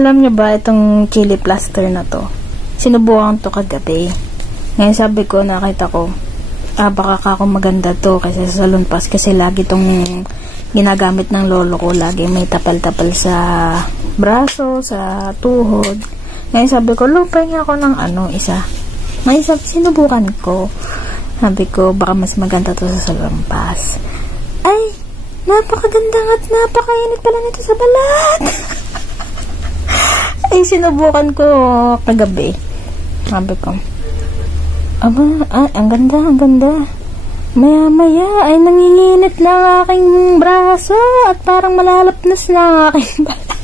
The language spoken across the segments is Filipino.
Alam niyo ba itong chili plaster na to? Sinubukan to kagabi. Ngayon sabi ko, nakita ko, baka ako maganda to kasi sa salon pass, kasi lagi tong ginagamit ng lolo ko. Lagi may tapal-tapal sa braso, sa tuhod. Ngayon sabi ko, lupay nga ako ng isa. May sinubukan ko. Sabi ko, baka mas maganda to sa salon pass. Ay, napakaganda at napakainit pala nito sa balat. Ay, sinubukan ko kagabi. Sabi ko, ang ganda, ang ganda. Maya-maya ay nanginginit na ang aking braso at parang malalapnas na ang aking balat.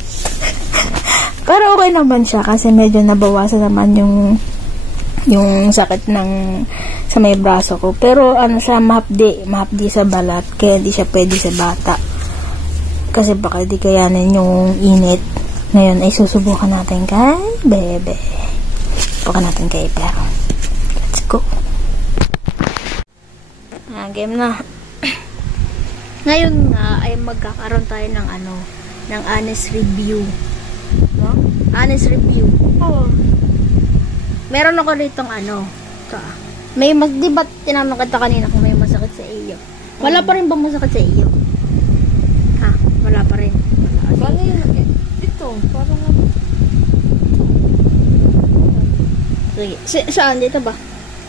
Pero okay naman siya kasi medyo nabawasan naman yung sakit sa may braso ko. Pero siya, mahapdi sa balat, kaya di siya pwede sa bata. Kasi baka di kayanin yung init. Ngayon ay susubukan natin kay Bebe. Subukan natin kay Pero. Let's go. Game na. Ngayon nga ay magkakaroon tayo ng honest review. No? Honest review. Oo. Meron ako ditong may magdibat, tinanong kita kanina kung may masakit sa iyo. Wala pa rin bang masakit sa iyo? Ha? Wala pa rin. Paano yun? Ito, parang sige. Saan? Dito ba?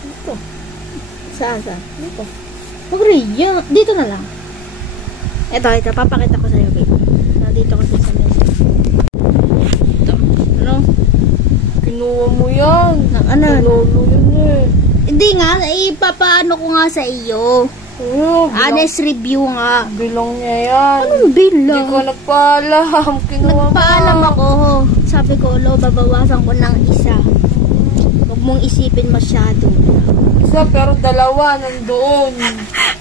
Dito. Saan? Dito. Mag-radio. Dito na lang. Ito. Papakita ko sa'yo, baby. Nandito kasi sa mesa. Ito. Ano? Kinuha mo yan. Lolo yun eh. Hindi nga. Ipapaano ko nga sa iyo. Honest review nga. Bilang niya yan. Anong bilang? Hindi ko nagpaalam. Nagpaalam ako. Sabi ko, babawasan ko ng isa. Huwag mong isipin masyado. Isa pero dalawa nandoon.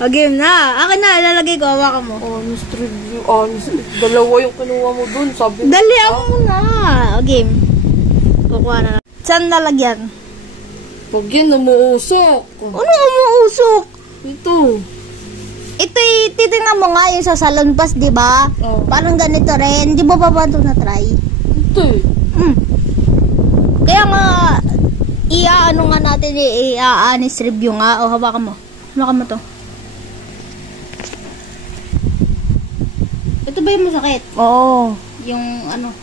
Okay na. Akin na, ilalagay ko. Hawakan mo. Honest review. Dalawa yung kinuha mo dun. Sabi dalihan mo na. Okay. Kukuha na. Saan lalagyan? Pag yan, umuusok. Ano umuusok? Ito. Ito, titingnan mo nga yung sa salon pass, di ba? Oh. Parang ganito rin. Di ba ba ito na-try? Ito eh. Kaya nga, i-ano nga natin, i-honest review nga. O, hawakan mo. Hawakan mo to. Ito ba yung masakit? Oo. Yung ano?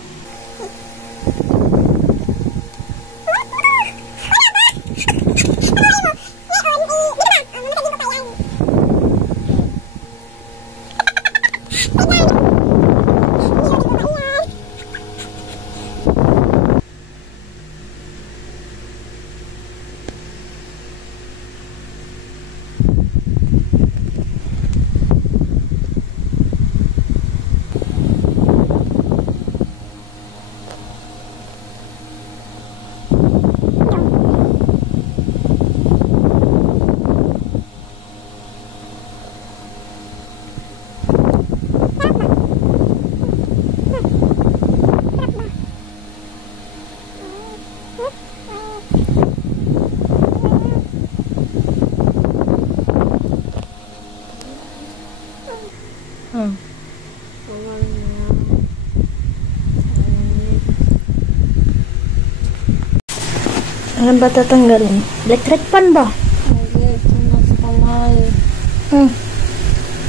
Ano ba tatanggalin? Electric fan ba? Ay, ito na sa kamay.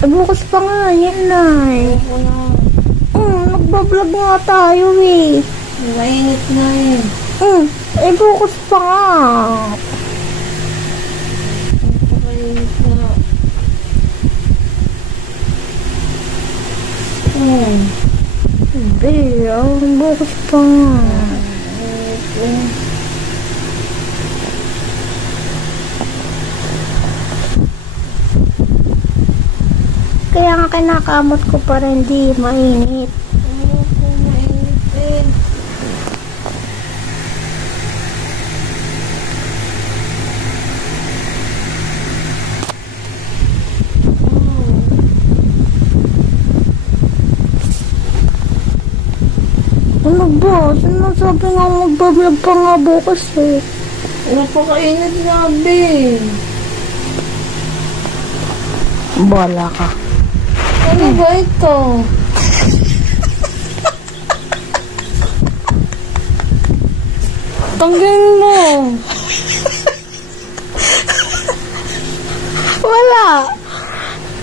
Bukas pa nga, yan na eh. Ako na. Nagbablog nga tayo eh. Mainit na eh. Bukas pa nga. Mainit na. Hindi, bukas pa nga. Kaya nga kinakamot ko pa rin, di mainit. Mainit eh. Ano ba? Sinasabi nga magbablog pa nga bukas eh. Napakainit nga, be. Bala ka. Ano ba ito? Tanggalin mo. Wala.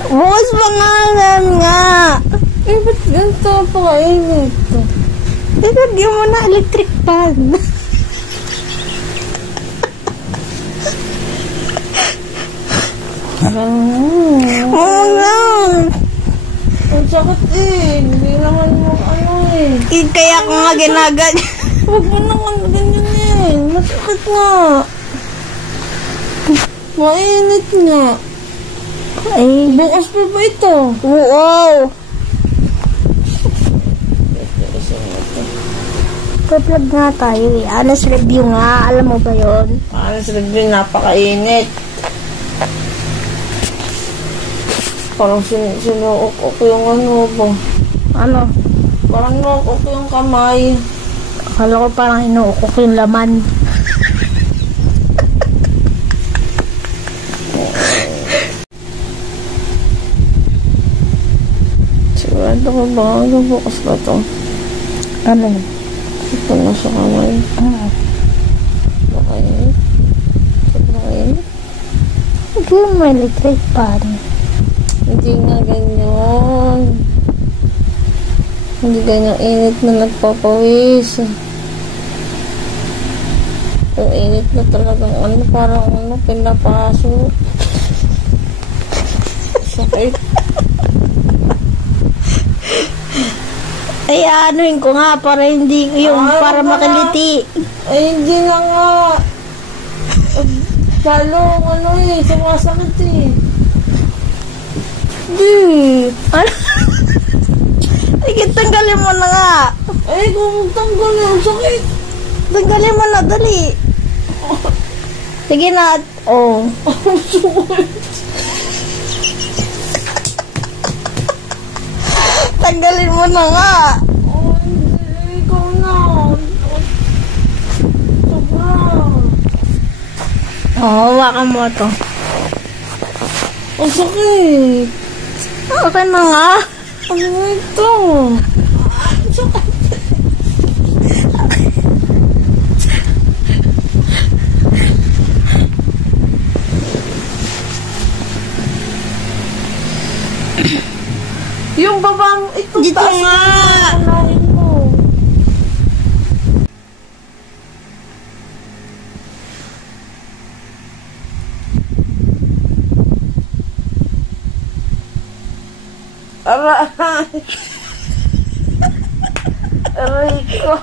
Bukas pangalan nga. Eh, ba't ganito pakainit? Lagyan mo na electric fan. Oo nga. Ang sakit eh. Hindi naman mo ano eh. Kaya ko nga ginagan. Huwag mo naman ganyan eh. Masakit nga. Mainit nga. Ay, Bukas pa ba ito? wow. Pa-vlog nga tayo eh. Honest review nga. Alam mo ba yun? Honest review, napakainit. Parang sinuok yung ano ba? Ano? Parang sinuok yung kamay. Akala ko parang inuukok yung laman. Sigurado ko ba? Bukas ba ito? Ano yun? Ito na sa kamay. Napakainit. Sobrang init. Lagyan mo electric fan. Hindi nga ganyan. Hindi ganyan init na nagpapawis. Ang init na talagang ano, parang ano, pinapaso. Sakit. Ay, anuin ko nga para hindi yung para makiliti. Ay, hindi na nga. Lalo, ano eh, sumasakit eh. Di. Ano? Ay, tanggalin mo na nga. Ay, kung tanggal na, ang sakit. Tanggalin mo na, dali. Sige na. Oh. Ang sakit. Tanggalin mo na nga. Oh, hindi, ikaw na. Sobrang. Oh, hawakan mo to. Ang sakit. Okay na nga. Ano ito? Ang sakit. Yung babang ito Dito taas nga. mo, unahin mo. Aray. Aray ko.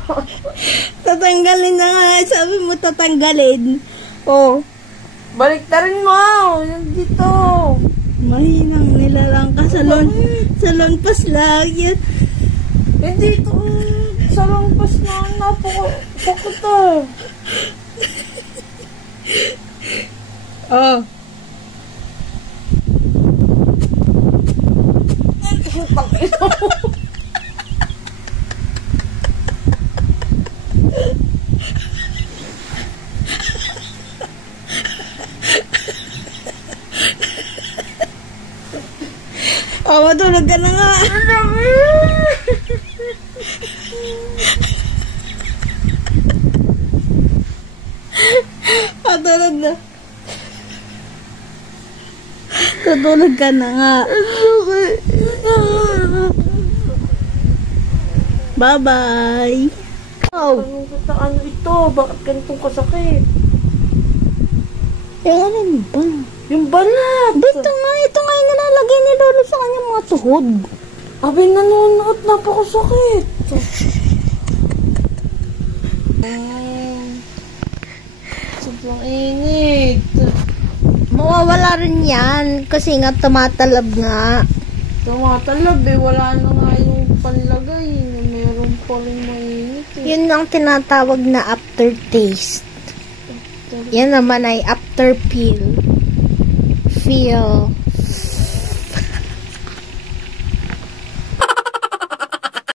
Tatanggalin na nga. Sabi mo tatanggalin. Oh. Baliktarin mo. Yan dito. Mahinang nilalang ka sa pas lang. Yan. Hindi ito. Sa lampas na napakita. Oh. Oh, matulog ka na nga. Matulog na. Tutulog ka na nga. Bye-bye. Oh. Ano ito? Bakit ganitong kasakit? Eh, ano yun ba? Yung balat. Ito nga yung nalalagay ni Lolo sa kanyang mga tuhod. Abi, nanonood. Napakasakit. Sobrang init. Mawawala rin yan kasi nga tumatalab nga. Tumatalab eh. Wala na nga yung panlagay. Meron pa rin mainit eh. Yun ang tinatawag na aftertaste. Yan naman ay after feel.